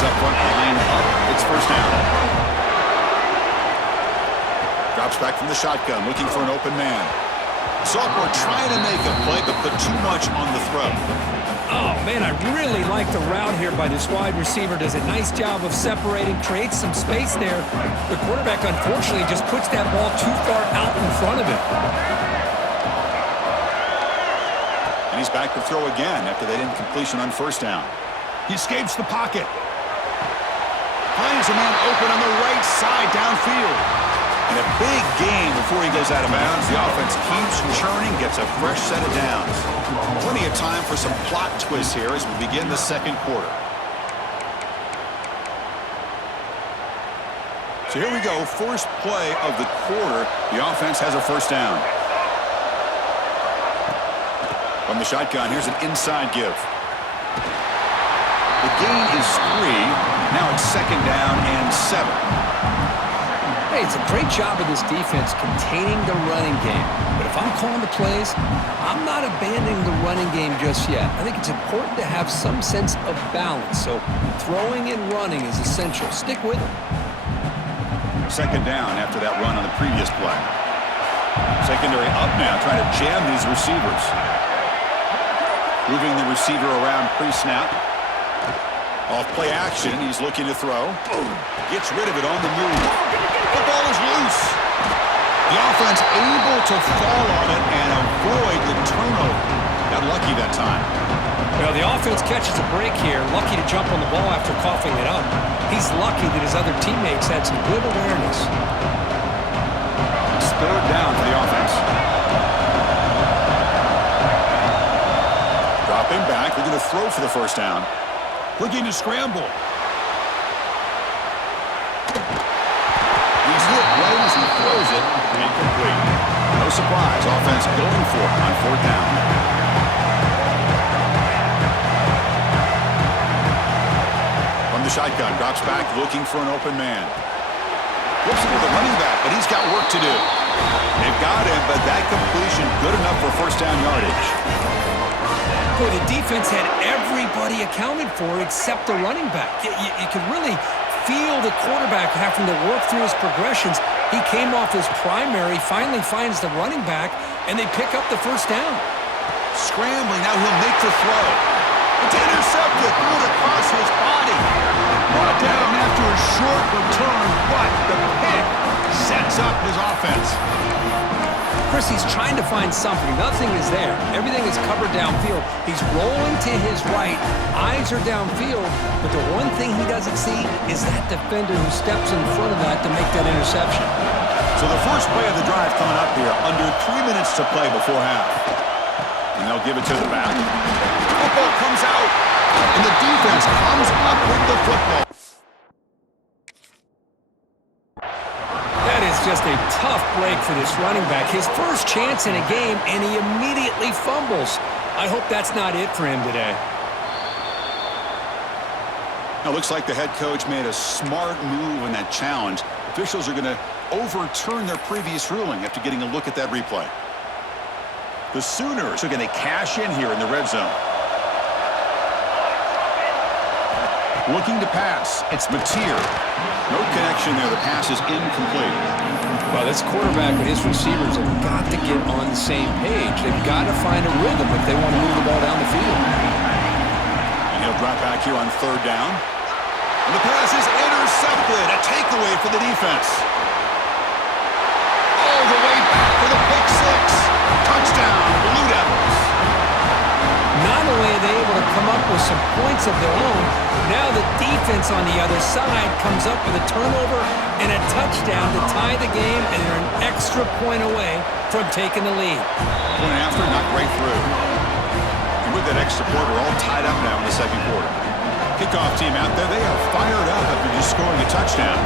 Guys up front, line up. It's first down. Drops back from the shotgun, looking for an open man. Sophomore trying to make a play, but put too much on the throw. Oh, man, I really like the route here by this wide receiver. Does a nice job of separating, creates some space there. The quarterback, unfortunately, just puts that ball too far out in front of him. And he's back to throw again after that incompletion on first down. He escapes the pocket. Finds a man open on the right side downfield. And a big gain before he goes out of bounds. The offense keeps churning, gets a fresh set of downs. Plenty of time for some plot twists here as we begin the second quarter. So here we go, first play of the quarter. The offense has a first down. From the shotgun, here's an inside give. The gain is 3. Now it's second down and 7. Hey, it's a great job of this defense containing the running game. But if I'm calling the plays, I'm not abandoning the running game just yet. I think it's important to have some sense of balance. So throwing and running is essential. Stick with it. Second down after that run on the previous play. Secondary up now, trying to jam these receivers. Moving the receiver around pre-snap. Off play action, he's looking to throw. Gets rid of it on the move. The ball is loose. The offense able to fall on it and avoid the turnover. Got lucky that time. Well, the offense catches a break here. Lucky to jump on the ball after coughing it up. He's lucky that his other teammates had some good awareness. It's third down for the offense. Dropping back. They're going to throw for the first down. Looking to scramble. He's hit right as he throws it. Incomplete. No surprise. Offense going for it on fourth down. From the shotgun. Drops back looking for an open man. Flips it to the running back, but he's got work to do. They've got him, but that completion good enough for first down yardage. Boy, the defense had everybody accounted for except the running back. You could really feel the quarterback having to work through his progressions. He came off his primary, finally finds the running back, and they pick up the first down. Scrambling, now he'll make the throw. It's intercepted, threw it across his body. Brought down after a short return, but the pick sets up his offense. Chris, he's trying to find something. Nothing is there. Everything is covered downfield. He's rolling to his right. Eyes are downfield. But the one thing he doesn't see is that defender who steps in front of that to make that interception. So the first play of the drive coming up here. Under 3 minutes to play before half. And they'll give it to the back. Football comes out. And the defense comes up with the football. That is just a tough break for this running back. His first chance in a game, and he immediately fumbles. I hope that's not it for him today. Now, looks like the head coach made a smart move in that challenge. Officials are going to overturn their previous ruling after getting a look at that replay. The Sooners are going to cash in here in the red zone. Looking to pass. It's Mateer. No connection there. The pass is incomplete. Well, this quarterback and his receivers have got to get on the same page. They've got to find a rhythm if they want to move the ball down the field. And he'll drop back here on third down. And the pass is intercepted. A takeaway for the defense. All the way back for the pick six. Touchdown, Blue Devils. Not only are they able to come up with some points of their own, now the defense on the other side comes up with a turnover and a touchdown to tie the game, and they're an extra point away from taking the lead. Point after, not right through. And with that extra point, we're all tied up now in the second quarter. Kickoff team out there, they are fired up after just scoring a touchdown.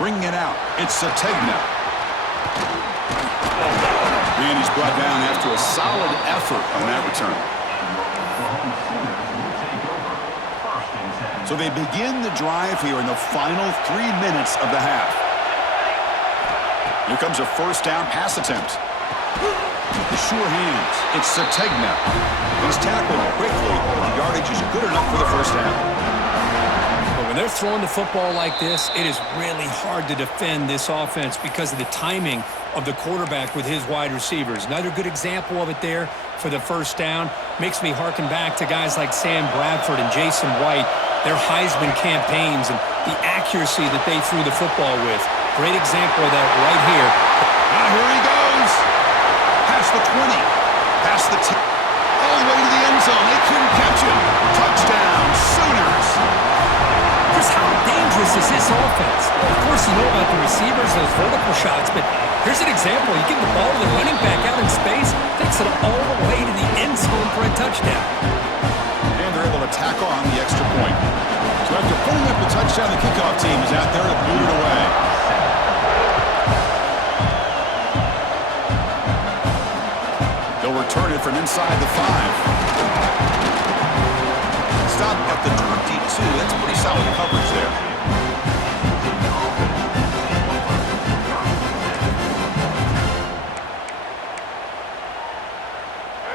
Bringing it out, it's Sategna. And he's brought down after a solid effort on that return. So they begin the drive here in the final 3 minutes of the half. Here comes a first down pass attempt. The sure hands. It's Sategna. He's tackled quickly. The yardage is good enough for the first down. But when they're throwing the football like this, it is really hard to defend this offense because of the timing of the quarterback with his wide receivers. Another good example of it there for the first down. Makes me harken back to guys like Sam Bradford and Jason White, their Heisman campaigns and the accuracy that they threw the football with. Great example of that right here. Here he goes. Past the 20. Past the 10. All the way to the end zone. They couldn't catch him. Touchdown, Sooners. Chris, how dangerous is this offense? Well, of course, you know about the receivers, those vertical shots, but here's an example. You give the ball to the running back out in space, takes it all the way to the end zone for a touchdown. And they're able to tackle on the extra point. So after putting up the touchdown, the kickoff team is out there to boot it away. They'll return it from inside the 5. Stop at the 22. That's pretty solid coverage there.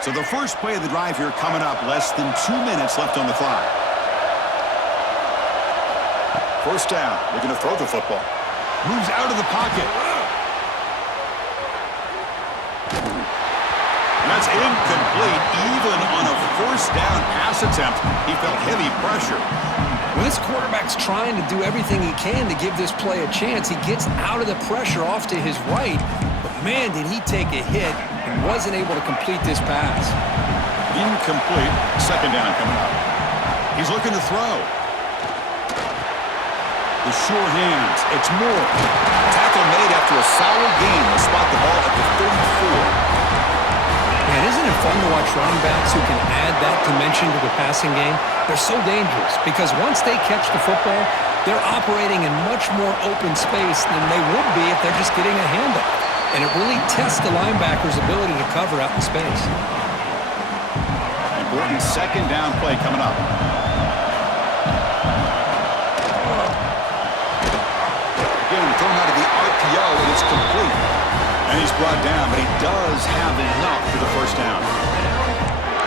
So the first play of the drive here coming up. Less than 2 minutes left on the clock. First down. Looking to throw the football. Moves out of the pocket. And that's incomplete. Even on a first down pass attempt, he felt heavy pressure. Well, this quarterback's trying to do everything he can to give this play a chance. He gets out of the pressure off to his right, but man, did he take a hit and wasn't able to complete this pass. Incomplete. Second down coming up. He's looking to throw. The sure hands. It's Moore. Tackle made after a solid gain. They'll spot the ball at the 34. Man, isn't it fun to watch running backs who can add that dimension to the passing game? They're so dangerous because once they catch the football, they're operating in much more open space than they would be if they're just getting a handoff. And it really tests the linebacker's ability to cover out in space. Important second down play coming up. Again, thrown out of the RPO, and it's complete. And he's brought down, but he does have enough for the first down.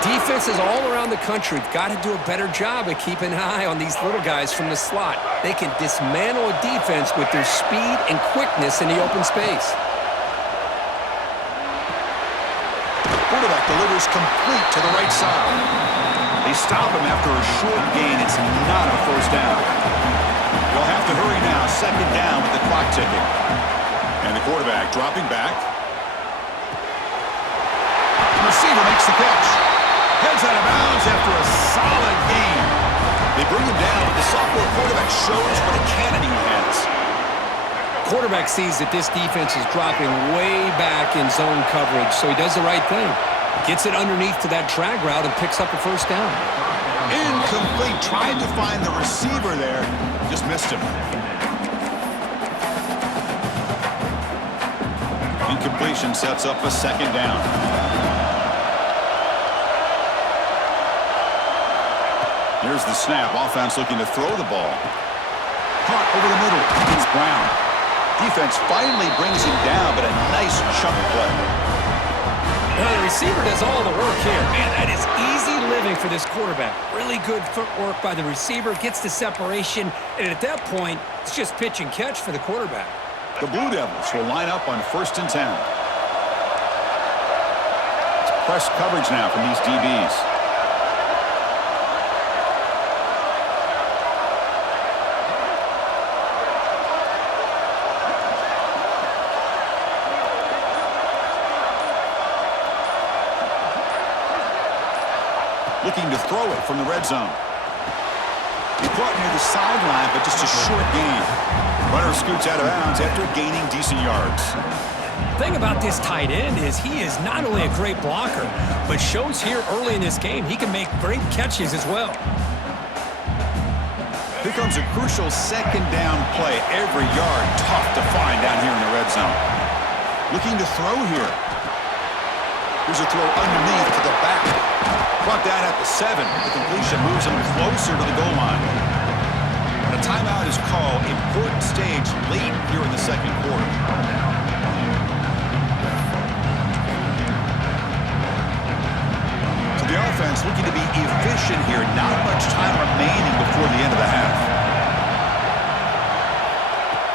Defenses all around the country have got to do a better job of keeping an eye on these little guys from the slot. They can dismantle a defense with their speed and quickness in the open space. Quarterback delivers complete to the right side. They stop him after a short gain. It's not a first down. They'll have to hurry now. Second down with the clock ticking. And the quarterback dropping back. The receiver makes the catch. Heads out of bounds after a solid gain. They bring him down, but the sophomore quarterback shows what a cannon he has. Quarterback sees that this defense is dropping way back in zone coverage, so he does the right thing. Gets it underneath to that drag route and picks up a first down. Incomplete. Tried to find the receiver there. Just missed him. Incompletion sets up a second down. Here's the snap. Offense looking to throw the ball. Caught over the middle. It's Brown. Defense finally brings him down, but a nice chunk play. Now the receiver does all the work here. Man, that is easy living for this quarterback. Really good footwork by the receiver. Gets the separation. And at that point, it's just pitch and catch for the quarterback. The Blue Devils will line up on 1st and 10. It's press coverage now from these DBs. Looking to throw it from the red zone. He caught near the sideline, but just a short gain. Runner scoots out of bounds after gaining decent yards. The thing about this tight end is he is not only a great blocker, but shows here early in this game he can make great catches as well. Here comes a crucial second down play. Every yard tough to find down here in the red zone. Looking to throw here. Here's a throw underneath to the back. Brought down at the 7. The completion moves him closer to the goal line. And a timeout is called. Important stage late here in the second quarter.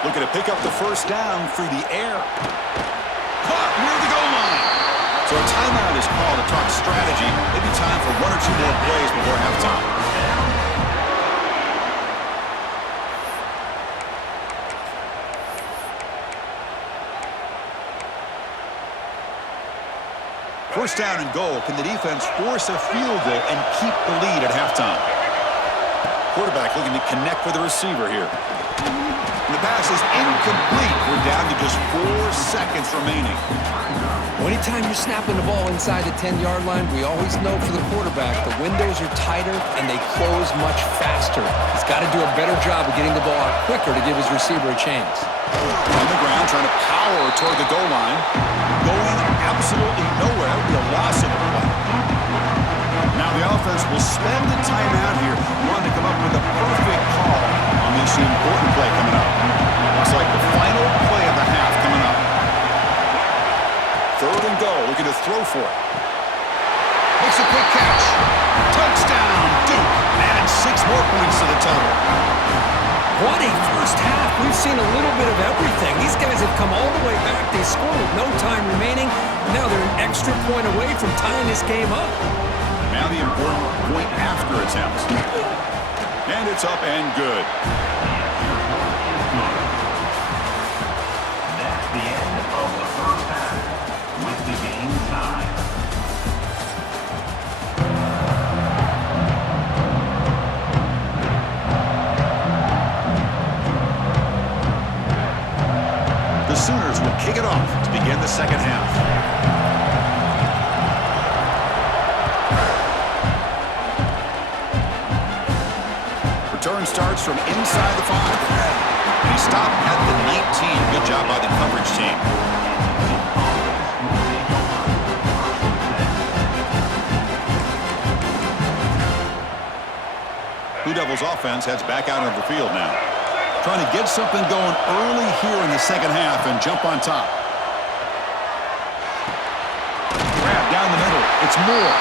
Looking to pick up the first down through the air. Caught near the goal line. So a timeout is called to talk strategy. Maybe time for one or two more plays before halftime. First down and goal. Can the defense force a field goal and keep the lead at halftime? Quarterback looking to connect with the receiver here. And the pass is incomplete. We're down to just 4 seconds remaining. Well, anytime you're snapping the ball inside the 10-yard line, we always know for the quarterback the windows are tighter and they close much faster. He's got to do a better job of getting the ball out quicker to give his receiver a chance. On the ground, trying to power toward the goal line. Going absolutely nowhere. It'll be a loss of the play. Now the offense will spend the timeout here. Want to come up with a perfect call on this important play coming up. Looks like the final play of the half coming up. Third and goal, looking to throw for it. Makes a quick catch. Touchdown, Duke. And 6 more points to the total. What a first half. We've seen a little bit of everything. These guys have come all the way back. They scored with no time remaining. Now they're an extra point away from tying this game up. Now the important point after attempt. And it's up and good. That's the end of the first half with the game tied. The Sooners will kick it off to begin the second half. Return starts from inside the 5. And he stopped at the 19. Good job by the coverage team. Blue Devils offense heads back out of the field now. Trying to get something going early here in the second half and jump on top. Grab down the middle. It's Moore.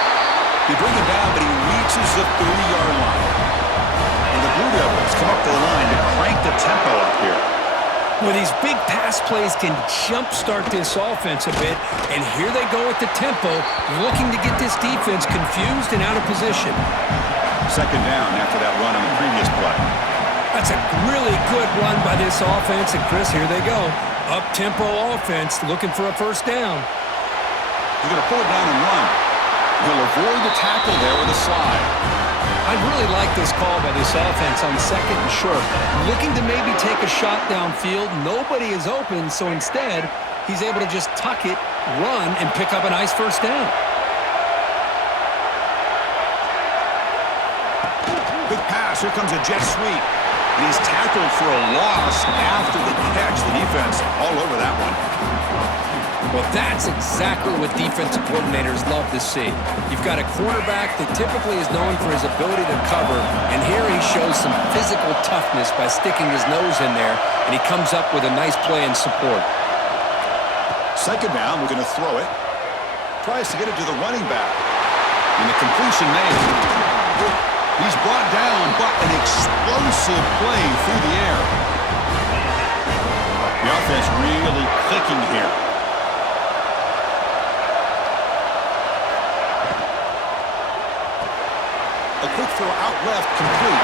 They bring him down, but he reaches the 30-yard line. And the Blue Devils come up to the line to crank the tempo up here. Well, these big pass plays can jumpstart this offense a bit, and here they go with the tempo, looking to get this defense confused and out of position. Second down after that run on the previous play. That's a really good run by this offense, and Chris, here they go. Up-tempo offense looking for a first down. He's going to pull it down and run. He'll avoid the tackle there with a slide. I really like this call by this offense on second and short. Looking to maybe take a shot downfield. Nobody is open, so instead, he's able to just tuck it, run, and pick up a nice first down. Big pass. Here comes a jet sweep. And he's tackled for a loss after the catch. The defense all over that one. Well, that's exactly what defensive coordinators love to see. You've got a quarterback that typically is known for his ability to cover, and here he shows some physical toughness by sticking his nose in there, and he comes up with a nice play in support. Second down, we're going to throw it. Tries to get it to the running back. And the completion made. He's brought down, but an explosive play through the air. The offense really clicking here. A quick throw out left, complete.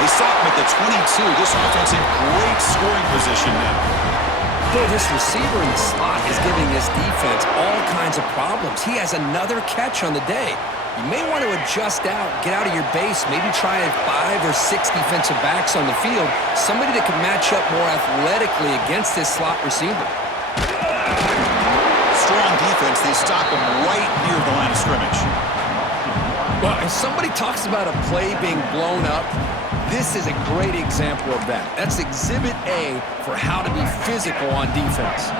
They stop him at the 22. This offense in great scoring position now. Boy, this receiver in the slot is giving this defense all kinds of problems. He has another catch on the day. You may want to adjust out, get out of your base, maybe try 5 or 6 defensive backs on the field, somebody that can match up more athletically against this slot receiver. Strong defense. They stop him right near the line of scrimmage. Well, if somebody talks about a play being blown up, this is a great example of that. That's exhibit A for how to be physical on defense.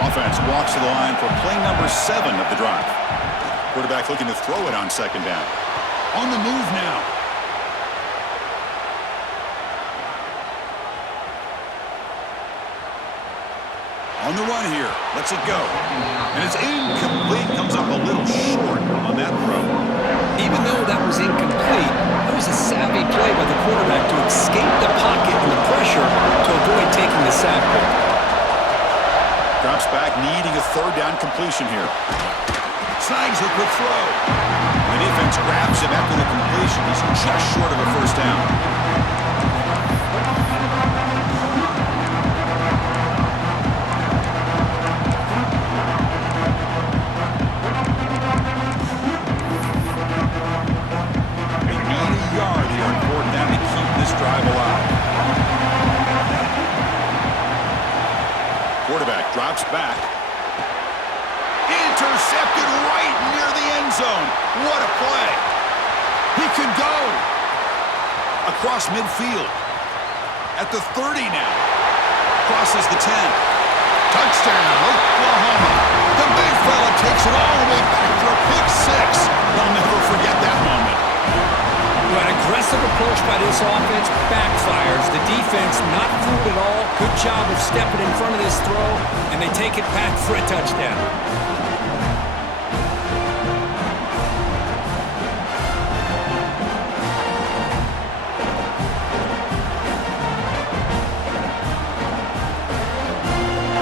Offense walks to the line for play number 7 of the drive. Quarterback looking to throw it on second down. On the move now. On the run here. Lets it go. And it's incomplete. Comes up a little short on that throw. Even though that was incomplete, that was a savvy play by the quarterback to escape the pocket and the pressure to avoid taking third down completion here. Snags a quick throw. The defense grabs him after the completion. He's just short of a first down. Drive alive. Quarterback drops back. Intercepted right near the end zone. What a play. He could go across midfield. At the 30 now. Crosses the 10. Touchdown, Oklahoma. The big fella takes it all the way back for a pick six. They'll never forget that moment. An aggressive approach by this offense backfires. The defense not fooled at all. Good job of stepping in front of this throw, and they take it back for a touchdown.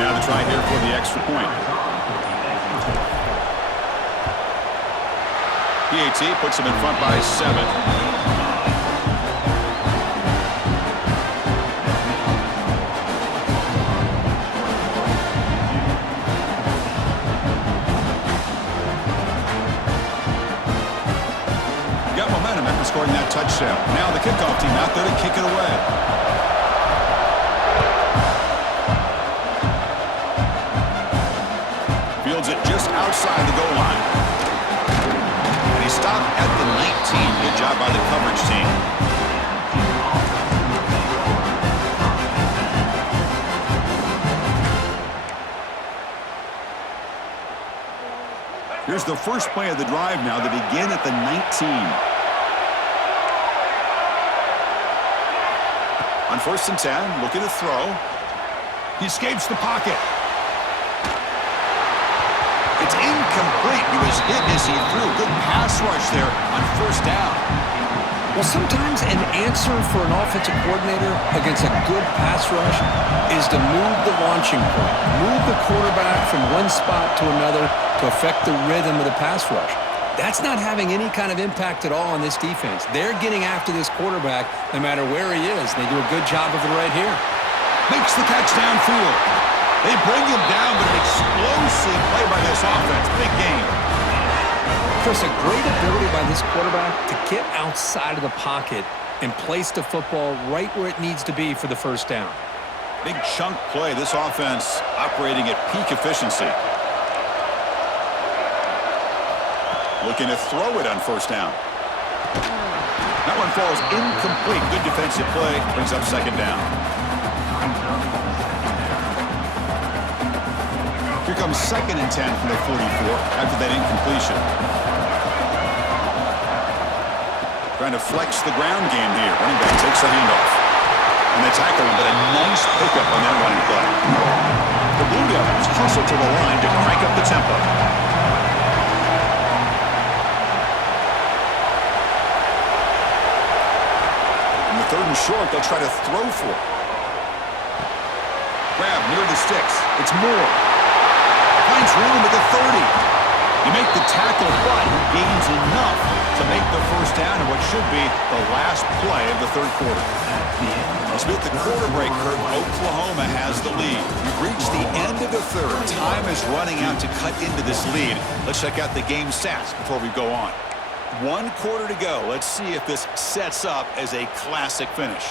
Now the try here for the extra point. PAT puts him in front by 7. Scoring that touchdown. Now the kickoff team out there to kick it away. Fields it just outside the goal line. And he stopped at the 19. Good job by the coverage team. Here's the first play of the drive now. They begin at the 19. On 1st and 10, looking to throw. He escapes the pocket. It's incomplete. He was hit as he threw. Good pass rush there on 1st down. Well, sometimes an answer for an offensive coordinator against a good pass rush is to move the launching point. Move the quarterback from one spot to another to affect the rhythm of the pass rush. That's not having any kind of impact at all on this defense. They're getting after this quarterback no matter where he is. They do a good job of it right here. Makes the catch downfield. They bring him down, but an explosive play by this offense. Big game. Chris, a great ability by this quarterback to get outside of the pocket and place the football right where it needs to be for the first down. Big chunk play. This offense operating at peak efficiency. Looking to throw it on 1st down. That one falls incomplete. Good defensive play. Brings up 2nd down. Here comes 2nd and 10 from the 44 after that incompletion. Trying to flex the ground game here. Running back takes the handoff. And they tackle him, but a nice pickup on that running play. The Blue Devils hustle to the line to crank up the tempo. In the 3rd and short, they'll try to throw for it. Grab near the sticks. It's Moore. Finds room at the 30. You make the tackle, but he gains enough to make the first down in what should be the last play of the 3rd quarter. As we hit the quarter break curve, Oklahoma has the lead. We've reached the end of the 3rd. Time is running out to cut into this lead. Let's check out the game stats before we go on. 1 quarter to go. Let's see if this sets up as a classic finish.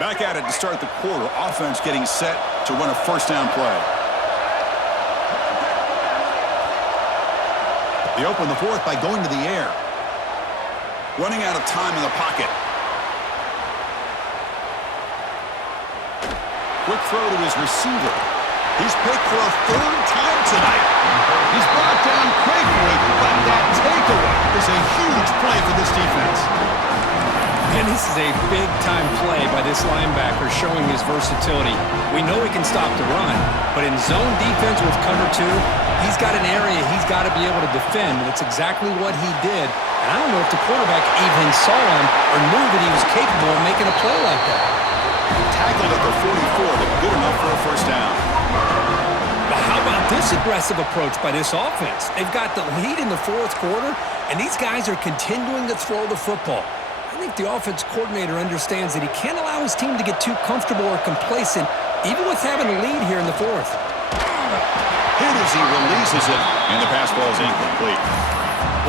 Back at it to start the quarter. Offense getting set to run a 1st down play. They open the 4th by going to the air. Running out of time in the pocket. Quick throw to his receiver. He's picked for a 3rd time tonight. He's brought down quickly, but that takeaway is a huge play for this defense. And this is a big-time play by this linebacker showing his versatility. We know he can stop the run, but in zone defense with cover 2, he's got an area he's got to be able to defend. That's exactly what he did. And I don't know if the quarterback even saw him or knew that he was capable of making a play like that. Tackled at the 44, but good enough for a first down. But how about this aggressive approach by this offense? They've got the lead in the fourth quarter, and these guys are continuing to throw the football. I think the offense coordinator understands that he can't allow his team to get too comfortable or complacent, even with having a lead here in the fourth. Hit as he releases it, and the pass ball is incomplete.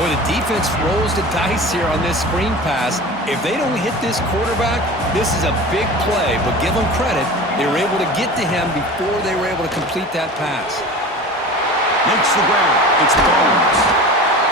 Boy, the defense rolls the dice here on this screen pass. If they don't hit this quarterback, this is a big play, but give them credit. They were able to get to him before they were able to complete that pass. Makes the grab. It's Bones.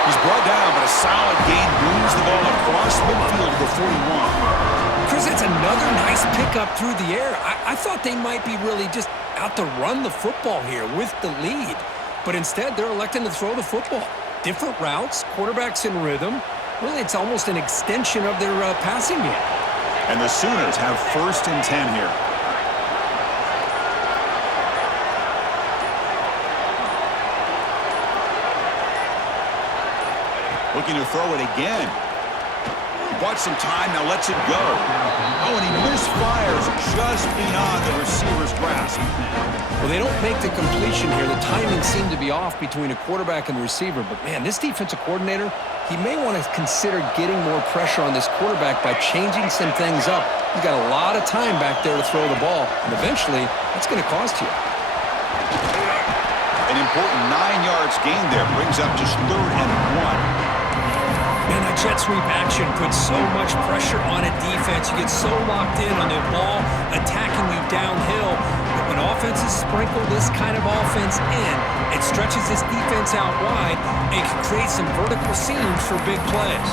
He's brought down, but a solid gain moves the ball across midfield to the 41. Chris, that's another nice pickup through the air. I thought they might be really just out to run the football here with the lead. But instead, they're electing to throw the football. Different routes, quarterbacks in rhythm. Really, it's almost an extension of their passing game. And the Sooners have 1st and 10 here. Looking to throw it again. He bought some time, now lets it go. Oh, and he misfires just beyond the receiver's grasp. Well, they don't make the completion here. The timing seemed to be off between a quarterback and the receiver. But, man, this defensive coordinator, he may want to consider getting more pressure on this quarterback by changing some things up. He's got a lot of time back there to throw the ball, and eventually that's going to cost you. An important 9 yards gain there brings up just 3rd and 1. Man, that jet sweep action puts so much pressure on a defense. You get so locked in on the ball attacking you downhill. But when offenses sprinkle this kind of offense in, it stretches this defense out wide and can create some vertical seams for big plays.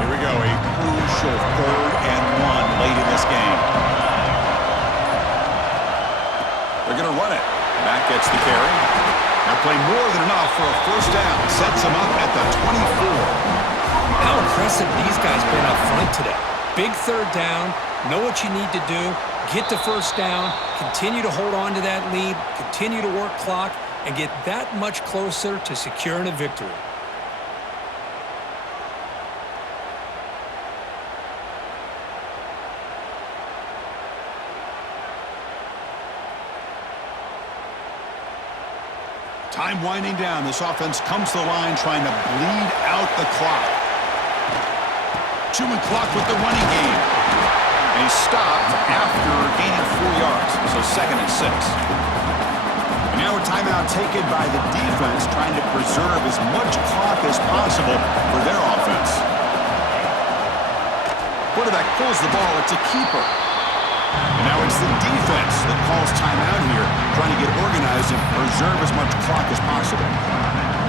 Here we go, a crucial 3rd and 1 late in this game. They're going to run it. Mack gets the carry. Now play more than enough for a first down. Sets him up at the 24. How impressive these guys been up front today. Big 3rd down. Know what you need to do. Get the first down. Continue to hold on to that lead. Continue to work clock and get that much closer to securing a victory. Time winding down. This offense comes to the line trying to bleed out the clock. Chewing clock with the running game. And he stopped after gaining 4 yards. So 2nd and 6. And now a timeout taken by the defense trying to preserve as much clock as possible for their offense. Quarterback pulls the ball. It's a keeper. And now it's the defense that calls timeout here, trying to get organized and preserve as much clock as possible.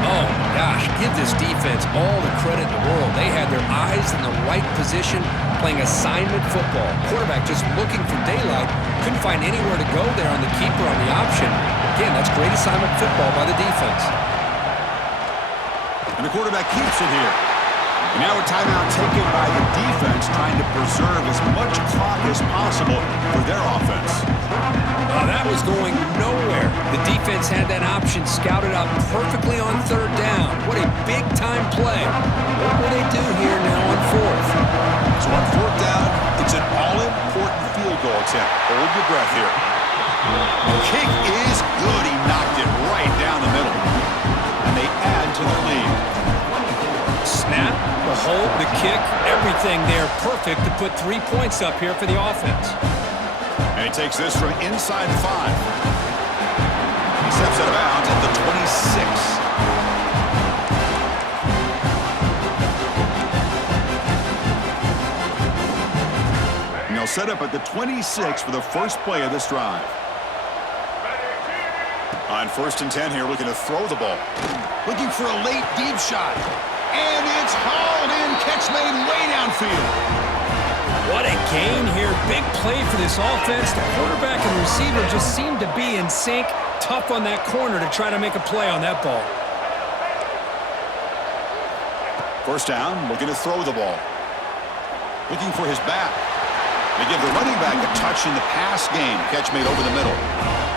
Oh, my gosh. Give this defense all the credit in the world. They had their eyes in the right position, playing assignment football. Quarterback just looking for daylight. Couldn't find anywhere to go there on the keeper on the option. Again, that's great assignment football by the defense. And the quarterback keeps it here. And now a timeout taken by the defense, trying to preserve as much clock as possible for their offense. Oh, that was going nowhere. The defense had that option scouted out perfectly on 3rd down. What a big-time play. What will they do here now on 4th? So on 4th down, it's an all-important field goal attempt. Hold your breath here. The kick is good. He knocked it right down the middle. And they add to the lead. Snap, the hold, the kick, everything there perfect to put 3 points up here for the offense. And he takes this from inside the 5. He steps out of bounds at the 26. And they'll set up at the 26 for the first play of this drive. On 1st and 10 here, looking to throw the ball. Looking for a late deep shot. And it's hauled in, catch made way downfield. What a gain here. Big play for this offense. The quarterback and receiver just seem to be in sync. Tough on that corner to try to make a play on that ball. First down, looking to throw the ball. Looking for his back. They give the running back a touch in the pass game. Catch made over the middle.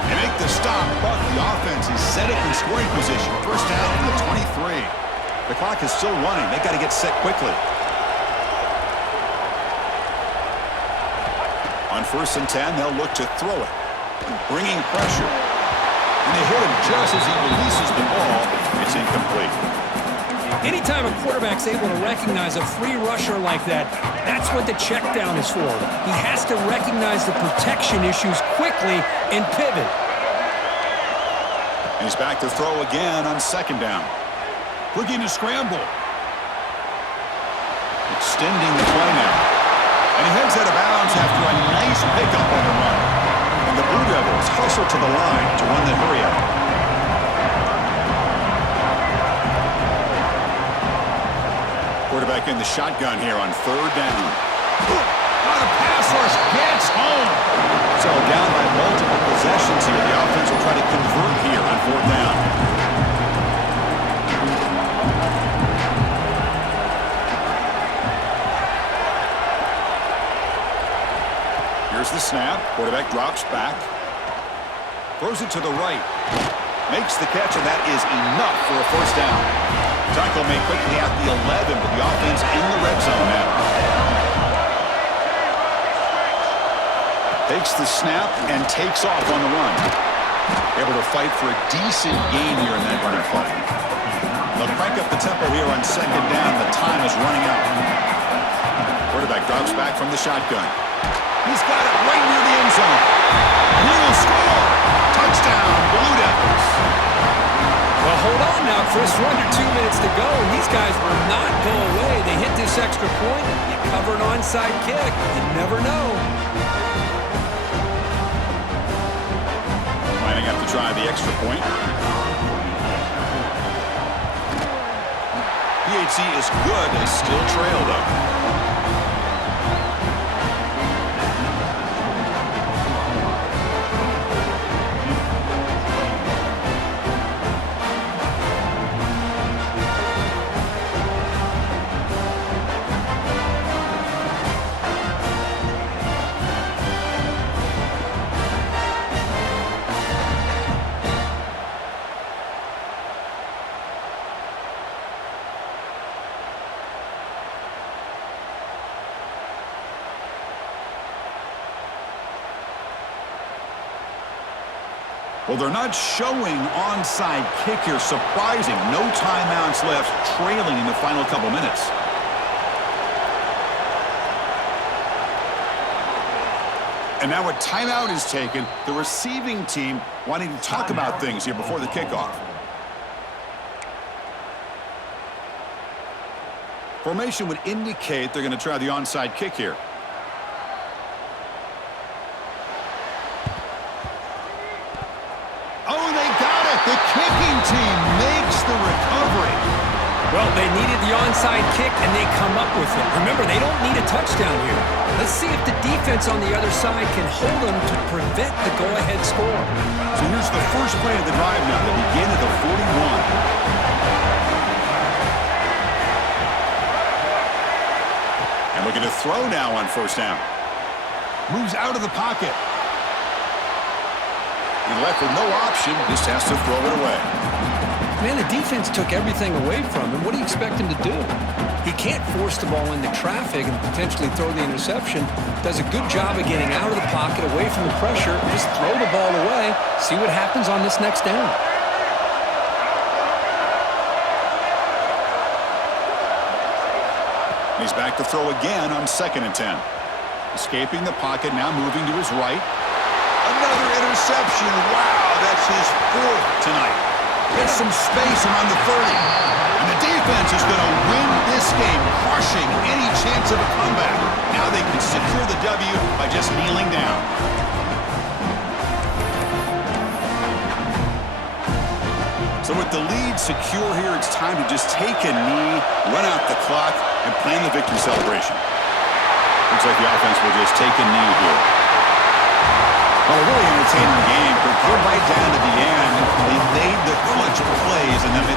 They make the stop, but the offense is set up in scoring position. First down from the 23. The clock is still running. They got to get set quickly. On 1st and 10, they'll look to throw it. Bringing pressure. And they hit him just as he releases the ball. It's incomplete. Anytime a quarterback's able to recognize a free rusher like that, that's what the check down is for. He has to recognize the protection issues quickly and pivot. He's back to throw again on 2nd down. Looking to scramble. Extending the play now. And he heads out of bounds after a nice pickup on the run. And the Blue Devils hustle to the line to run the hurry-up. Quarterback in the shotgun here on 3rd down. On a pass rush, gets home. So down by multiple possessions here. The offense will try to convert here on 4th down. Here's the snap. Quarterback drops back. Throws it to the right. Makes the catch, and that is enough for a 1st down. Tackle made quickly at the 11, but the offense in the red zone now. Takes the snap and takes off on the run. Able to fight for a decent gain here in that running play. They'll crank up the tempo here on 2nd down. The time is running out. Quarterback drops back from the shotgun. He's got it right near the end zone. And he will score. Touchdown, Blue Devils. Well, hold on now, Chris. We're under 2 minutes to go, and these guys will not go away. They hit this extra point. You cover an onside kick. You never know. Lining up to try the extra point. PHC is good. They still trail, though. Well, they're not showing onside kick here. Surprising. No timeouts left, trailing in the final couple minutes. And now a timeout is taken. The receiving team wanting to talk about things here before the kickoff. Formation would indicate they're going to try the onside kick here. The kicking team makes the recovery. Well, they needed the onside kick, and they come up with it. Remember, they don't need a touchdown here. Let's see if the defense on the other side can hold them to prevent the go-ahead score. So here's the first play of the drive now. They begin at the 41. And looking to throw now on 1st down. Moves out of the pocket. And left with no option, just has to throw it away. Man, the defense took everything away from him. What do you expect him to do? He can't force the ball into traffic and potentially throw the interception. Does a good job of getting out of the pocket, away from the pressure, just throw the ball away, see what happens on this next down. He's back to throw again on 2nd and 10. Escaping the pocket, now moving to his right. Another interception. Wow, that's his 4th tonight. Gets some space around the 30. And the defense is going to win this game, crushing any chance of a comeback. Now they can secure the W by just kneeling down. So with the lead secure here, it's time to just take a knee, run out the clock, and plan the victory celebration. Looks like the offense will just take a knee here. Well, a really entertaining game. But right down to the end, they made the clutch plays and then made